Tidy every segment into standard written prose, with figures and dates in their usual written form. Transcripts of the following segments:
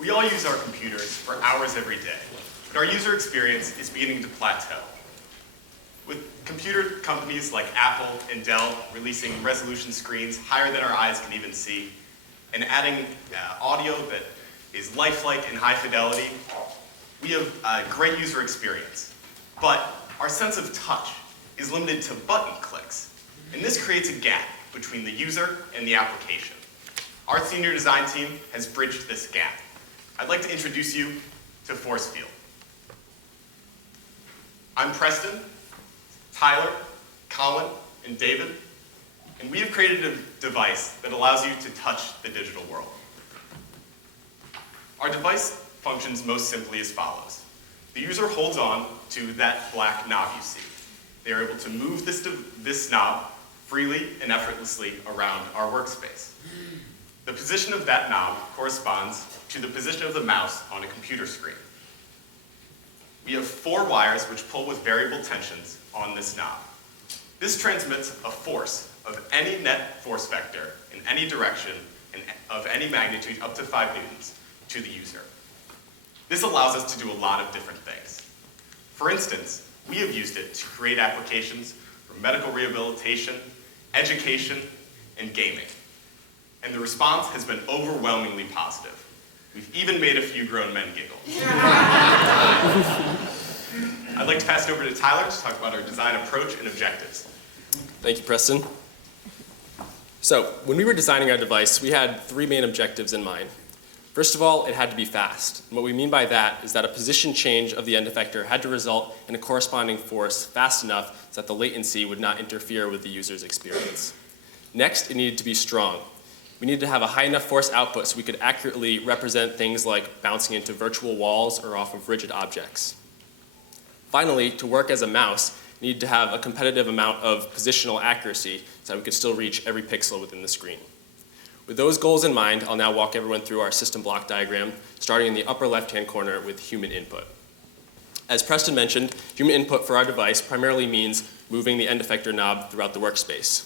We all use our computers for hours every day, but our user experience is beginning to plateau. With computer companies like Apple and Dell releasing resolution screens higher than our eyes can even see, and adding audio that is lifelike and high fidelity, we have a great user experience. But our sense of touch is limited to button clicks, and this creates a gap between the user and the application. Our senior design team has bridged this gap. I'd like to introduce you to Forcefield. I'm Preston, Tyler, Colin, and David, and we have created a device that allows you to touch the digital world. Our device functions most simply as follows. The user holds on to that black knob you see. They are able to move this knob freely and effortlessly around our workspace. The position of that knob corresponds to the position of the mouse on a computer screen. We have 4 wires which pull with variable tensions on this knob. This transmits a force of any net force vector in any direction and of any magnitude up to 5 newtons to the user. This allows us to do a lot of different things. For instance, we have used it to create applications for medical rehabilitation, education, and gaming. And the response has been overwhelmingly positive. We've even made a few grown men giggle. I'd like to pass it over to Tyler to talk about our design approach and objectives. Thank you, Preston. So, when we were designing our device, we had 3 main objectives in mind. First of all, it had to be fast. And what we mean by that is that a position change of the end effector had to result in a corresponding force fast enough so that the latency would not interfere with the user's experience. Next, it needed to be strong. We needed to have a high enough force output so we could accurately represent things like bouncing into virtual walls or off of rigid objects. Finally, to work as a mouse, we needed to have a competitive amount of positional accuracy so that we could still reach every pixel within the screen. With those goals in mind, I'll now walk everyone through our system block diagram, starting in the upper left-hand corner with human input. As Preston mentioned, human input for our device primarily means moving the end effector knob throughout the workspace.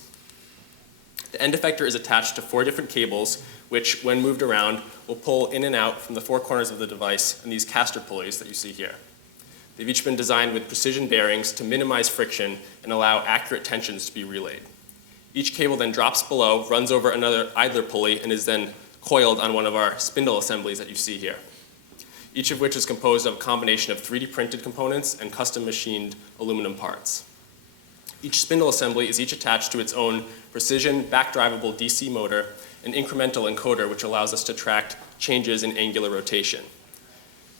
The end effector is attached to 4 different cables, which, when moved around, will pull in and out from the 4 corners of the device and these caster pulleys that you see here. They've each been designed with precision bearings to minimize friction and allow accurate tensions to be relayed. Each cable then drops below, runs over another idler pulley, and is then coiled on one of our spindle assemblies that you see here, each of which is composed of a combination of 3D printed components and custom machined aluminum parts. Each spindle assembly is each attached to its own precision, back-drivable DC motor, and incremental encoder, which allows us to track changes in angular rotation.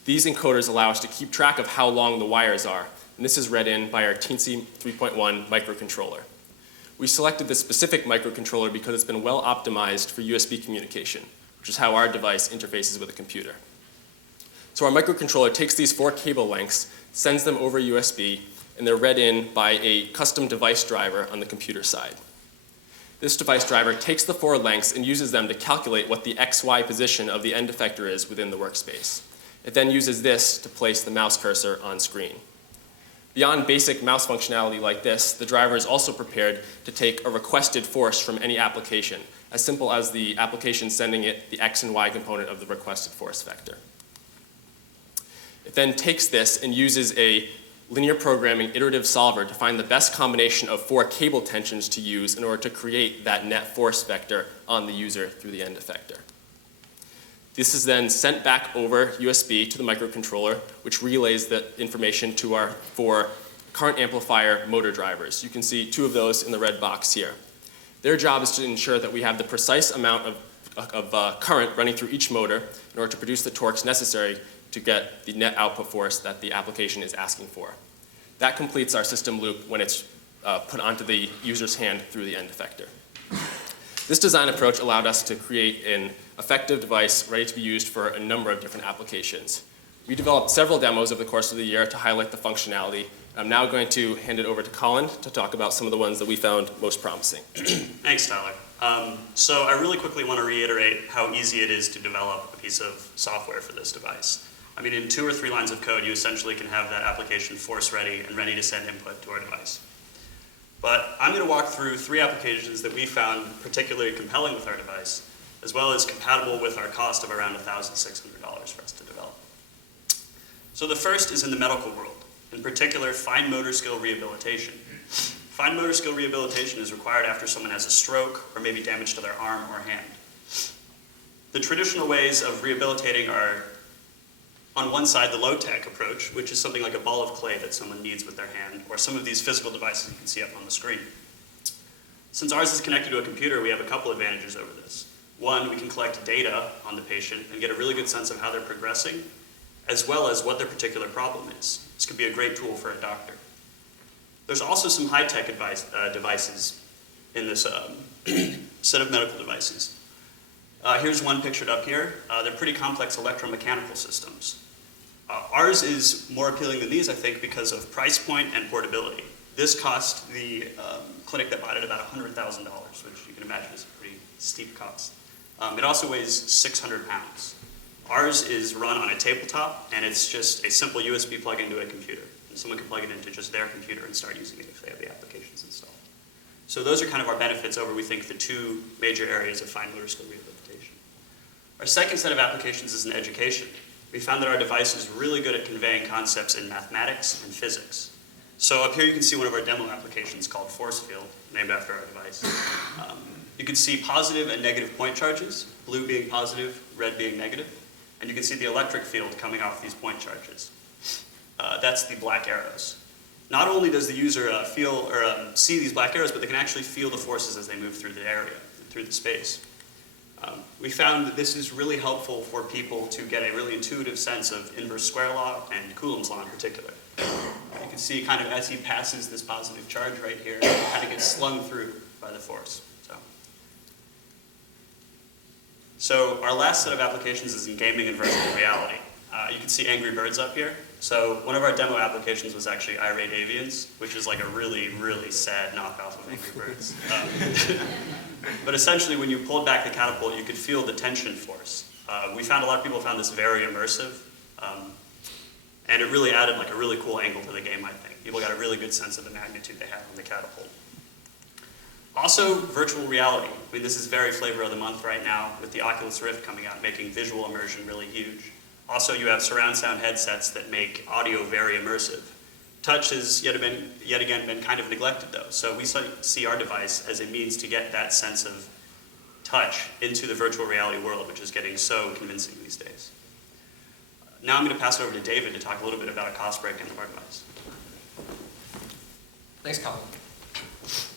These encoders allow us to keep track of how long the wires are, and this is read in by our Teensy 3.1 microcontroller. We selected this specific microcontroller because it's been well optimized for USB communication, which is how our device interfaces with a computer. So our microcontroller takes these 4 cable lengths, sends them over USB, and they're read in by a custom device driver on the computer side. This device driver takes the 4 lengths and uses them to calculate what the XY position of the end effector is within the workspace. It then uses this to place the mouse cursor on screen. Beyond basic mouse functionality like this, the driver is also prepared to take a requested force from any application, as simple as the application sending it the X and Y component of the requested force vector. It then takes this and uses a linear programming iterative solver to find the best combination of 4 cable tensions to use in order to create that net force vector on the user through the end effector. This is then sent back over USB to the microcontroller, which relays the information to our 4 current amplifier motor drivers. You can see 2 of those in the red box here. Their job is to ensure that we have the precise amount of current running through each motor in order to produce the torques necessary to get the net output force that the application is asking for. That completes our system loop when it's put onto the user's hand through the end effector. This design approach allowed us to create an effective device ready to be used for a number of different applications. We developed several demos over the course of the year to highlight the functionality. I'm now going to hand it over to Colin to talk about some of the ones that we found most promising. Thanks, Tyler. So I really quickly want to reiterate how easy it is to develop a piece of software for this device. I mean, in 2 or 3 lines of code, you essentially can have that application force ready and ready to send input to our device. But I'm going to walk through 3 applications that we found particularly compelling with our device as well as compatible with our cost of around $1,600 for us to develop. So the first is in the medical world, in particular fine motor skill rehabilitation. Fine motor skill rehabilitation is required after someone has a stroke or maybe damage to their arm or hand. The traditional ways of rehabilitating are, on one side, the low-tech approach, which is something like a ball of clay that someone kneads with their hand, or some of these physical devices you can see up on the screen. Since ours is connected to a computer, we have a couple advantages over this. One, we can collect data on the patient and get a really good sense of how they're progressing, as well as what their particular problem is. This could be a great tool for a doctor. There's also some high-tech devices in this set of medical devices. Here's one pictured up here. They're pretty complex electromechanical systems. Ours is more appealing than these, I think, because of price point and portability. This cost the clinic that bought it about $100,000, which you can imagine is a pretty steep cost. It also weighs 600 pounds. Ours is run on a tabletop, and it's just a simple USB plug into a computer. And someone can plug it into just their computer and start using it if they have the applications installed. So those are kind of our benefits over, we think, the two major areas of fine motor skill rehabilitation. Our second set of applications is in education. We found that our device is really good at conveying concepts in mathematics and physics. So up here you can see one of our demo applications called Forcefield, named after our device. You can see positive and negative point charges, blue being positive, red being negative. And you can see the electric field coming off these point charges. That's the black arrows. Not only does the user feel or see these black arrows, but they can actually feel the forces as they move through the area, through the space. We found that this is really helpful for people to get a really intuitive sense of inverse square law and Coulomb's law in particular. You can see kind of as he passes this positive charge right here, it kind of gets slung through by the force. So our last set of applications is in gaming and virtual reality. You can see Angry Birds up here. So one of our demo applications was actually Irate Avians, which is like a really, really sad knockoff of Angry Birds. But essentially, when you pulled back the catapult, you could feel the tension force. We found a lot of people found this very immersive, and it really added like a really cool angle to the game, I think. People got a really good sense of the magnitude they had on the catapult. Also, virtual reality. I mean, this is very flavor of the month right now with the Oculus Rift coming out, making visual immersion really huge. Also, you have surround sound headsets that make audio very immersive. Touch has yet again been kind of neglected though, so we see our device as a means to get that sense of touch into the virtual reality world, which is getting so convincing these days. Now I'm going to pass it over to David to talk a little bit about a cost breakdown of our device. Thanks, Colin.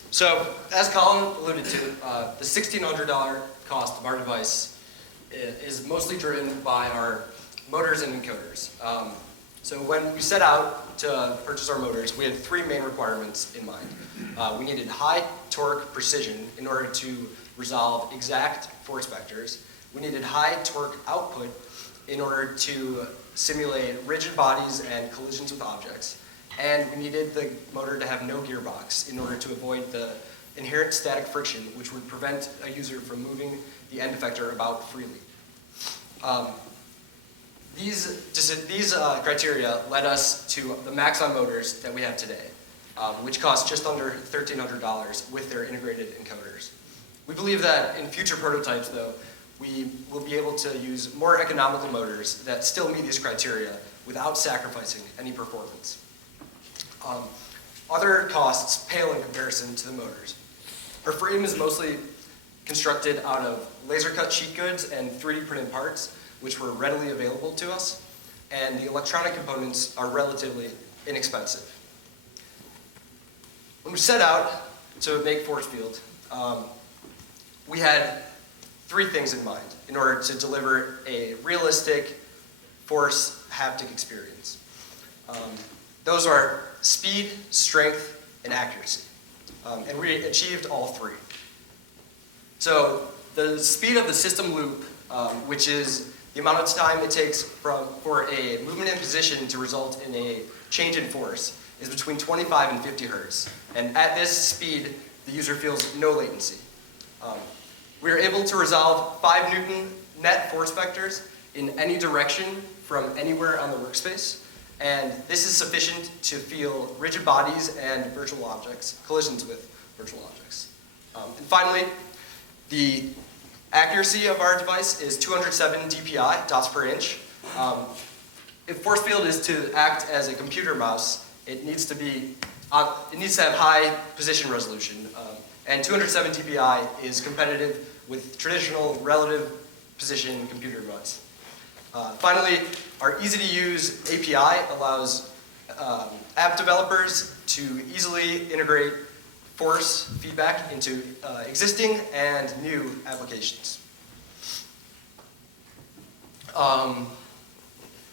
So, as Colin alluded to, the $1,600 cost of our device is mostly driven by our motors and encoders. So when we set out to purchase our motors, we had three main requirements in mind. We needed high torque precision in order to resolve exact force vectors. We needed high torque output in order to simulate rigid bodies and collisions with objects. And we needed the motor to have no gearbox in order to avoid the inherent static friction, which would prevent a user from moving the end effector about freely. These criteria led us to the Maxon motors that we have today, which cost just under $1,300 with their integrated encoders. We believe that in future prototypes, though, we will be able to use more economical motors that still meet these criteria without sacrificing any performance. Other costs pale in comparison to the motors. Our frame is mostly constructed out of laser-cut sheet goods and 3D printed parts, which were readily available to us, and the electronic components are relatively inexpensive. When we set out to make Forcefield, we had three things in mind in order to deliver a realistic force haptic experience. Those are speed, strength, and accuracy. And we achieved all three. So the speed of the system loop, which is the amount of time it takes for a movement in position to result in a change in force, is between 25 and 50 hertz. And at this speed, the user feels no latency. We are able to resolve 5 Newton net force vectors in any direction from anywhere on the workspace. And this is sufficient to feel rigid bodies and virtual objects, collisions with virtual objects. And finally, the Accuracy of our device is 207 dpi, dots per inch. If Forcefield is to act as a computer mouse, it needs to have high position resolution. And 207 dpi is competitive with traditional relative position computer mouse. Finally, our easy-to-use API allows app developers to easily integrate force feedback into existing and new applications.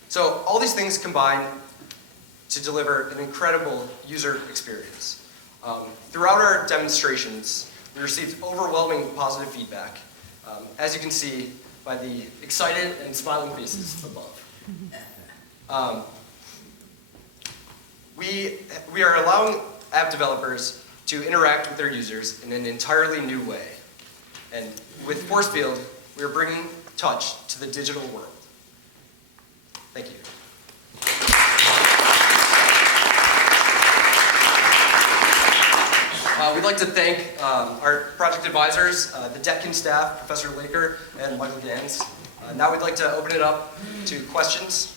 So all these things combine to deliver an incredible user experience. Throughout our demonstrations, we received overwhelming positive feedback, as you can see by the excited and smiling faces above. We are allowing app developers to interact with their users in an entirely new way. And with Forcefield, we are bringing touch to the digital world. Thank you. We'd like to thank our project advisors, the Detkin staff, Professor Laker and Michael Gans. Now we'd like to open it up to questions.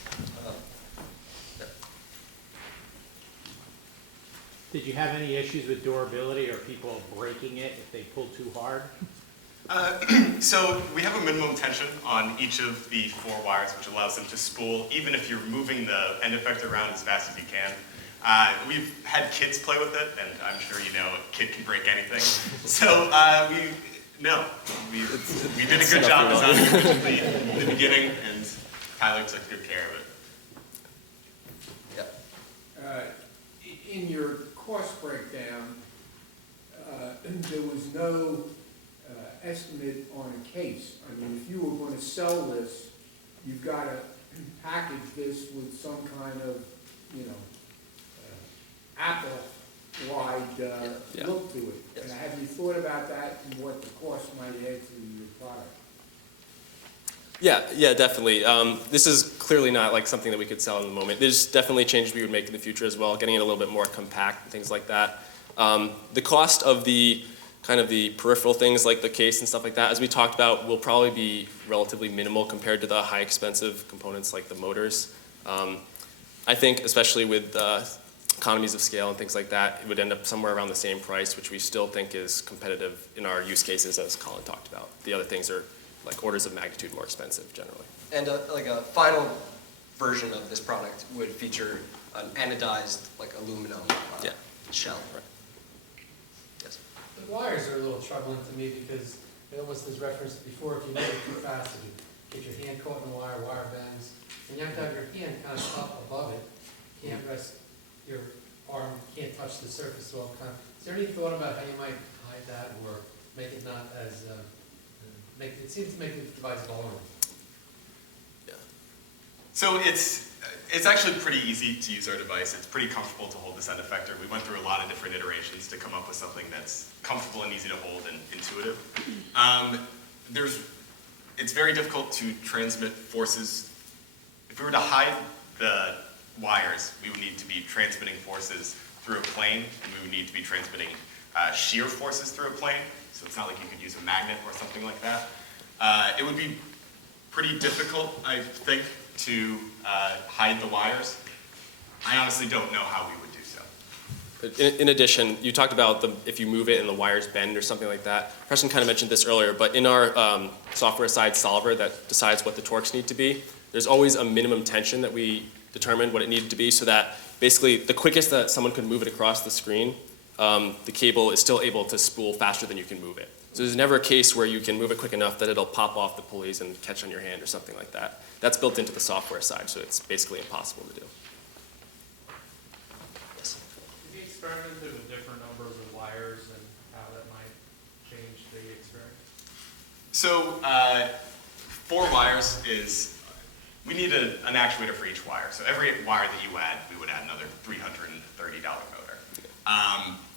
Did you have any issues with durability or people breaking it if they pull too hard? So we have a minimum tension on each of the 4 wires, which allows them to spool, even if you're moving the end effector around as fast as you can. We've had kids play with it, and I'm sure you know a kid can break anything. So we did a good job designing it originally in the beginning, and Tyler took good care of it. In your cost breakdown, there was no estimate on a case. I mean, if you were going to sell this, you've got to package this with some kind of, Apple-wide look to it. Yes. And have you thought about that and what the cost might add to your product? Yeah, definitely. This is clearly not like something that we could sell in the moment. There's definitely changes we would make in the future as well, getting it a little bit more compact and things like that. The cost of the kind of the peripheral things like the case and stuff like that, as we talked about, will probably be relatively minimal compared to the high expensive components like the motors. I think especially with economies of scale and things like that, it would end up somewhere around the same price, which we still think is competitive in our use cases as Colin talked about. The other things are like orders of magnitude more expensive generally. And like a final version of this product would feature an anodized like aluminum shell. Right. Yes. The wires are a little troubling to me because it almost as referenced before, if you move it too fast, if you get your hand caught in the wire bends, and you have to have your hand kind of up above it. You can't rest your arm, can't touch the surface all the time. Is there any thought about how you might hide that or make it not as, it seems to make the device vulnerable? Yeah. So it's actually pretty easy to use our device. It's pretty comfortable to hold this end effector. We went through a lot of different iterations to come up with something that's comfortable and easy to hold and intuitive. It's very difficult to transmit forces. If we were to hide the wires, we would need to be transmitting forces through a plane, and we would need to be transmitting shear forces through a plane. So it's not like you could use a magnet or something like that. It would be pretty difficult, I think, to hide the wires. I honestly don't know how we would do so. In addition, you talked about if you move it and the wires bend or something like that. Preston kind of mentioned this earlier, but in our software side solver that decides what the torques need to be, there's always a minimum tension that we determined what it needed to be so that basically the quickest that someone could move it across the screen, the cable is still able to spool faster than you can move it. So there's never a case where you can move it quick enough that it'll pop off the pulleys and catch on your hand or something like that. That's built into the software side, so it's basically impossible to do. Yes. Have you experimented with different numbers of wires and how that might change the experience? So 4 wires is, we need an actuator for each wire. So every wire that you add, we would add another $330 motor.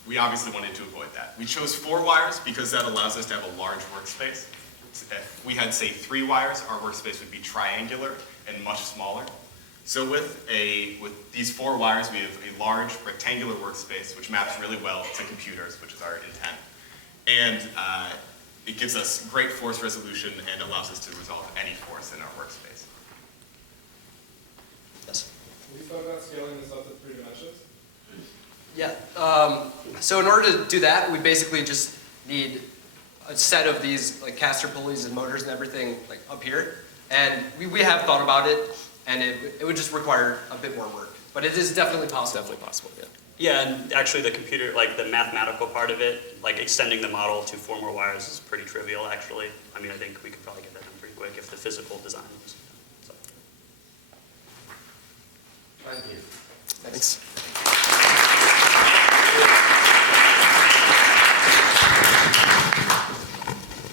We obviously wanted to avoid that. We chose 4 wires because that allows us to have a large workspace. If we had, say, 3 wires, our workspace would be triangular and much smaller. So with these 4 wires, we have a large rectangular workspace, which maps really well to computers, which is our intent. And It gives us great force resolution and allows us to resolve any force in our workspace. Yes. Have you thought about scaling this up to 3 dimensions? Yeah. So in order to do that, we basically just need a set of these like caster pulleys and motors and everything like up here. And we have thought about it, and it would just require a bit more work. But it is definitely It's possible. definitely possible, yeah. Yeah, and actually the computer, like the mathematical part of it, like extending the model to 4 more wires is pretty trivial, actually. I mean, I think we could probably get that done pretty quick if the physical design was. So. Thank you. Thanks.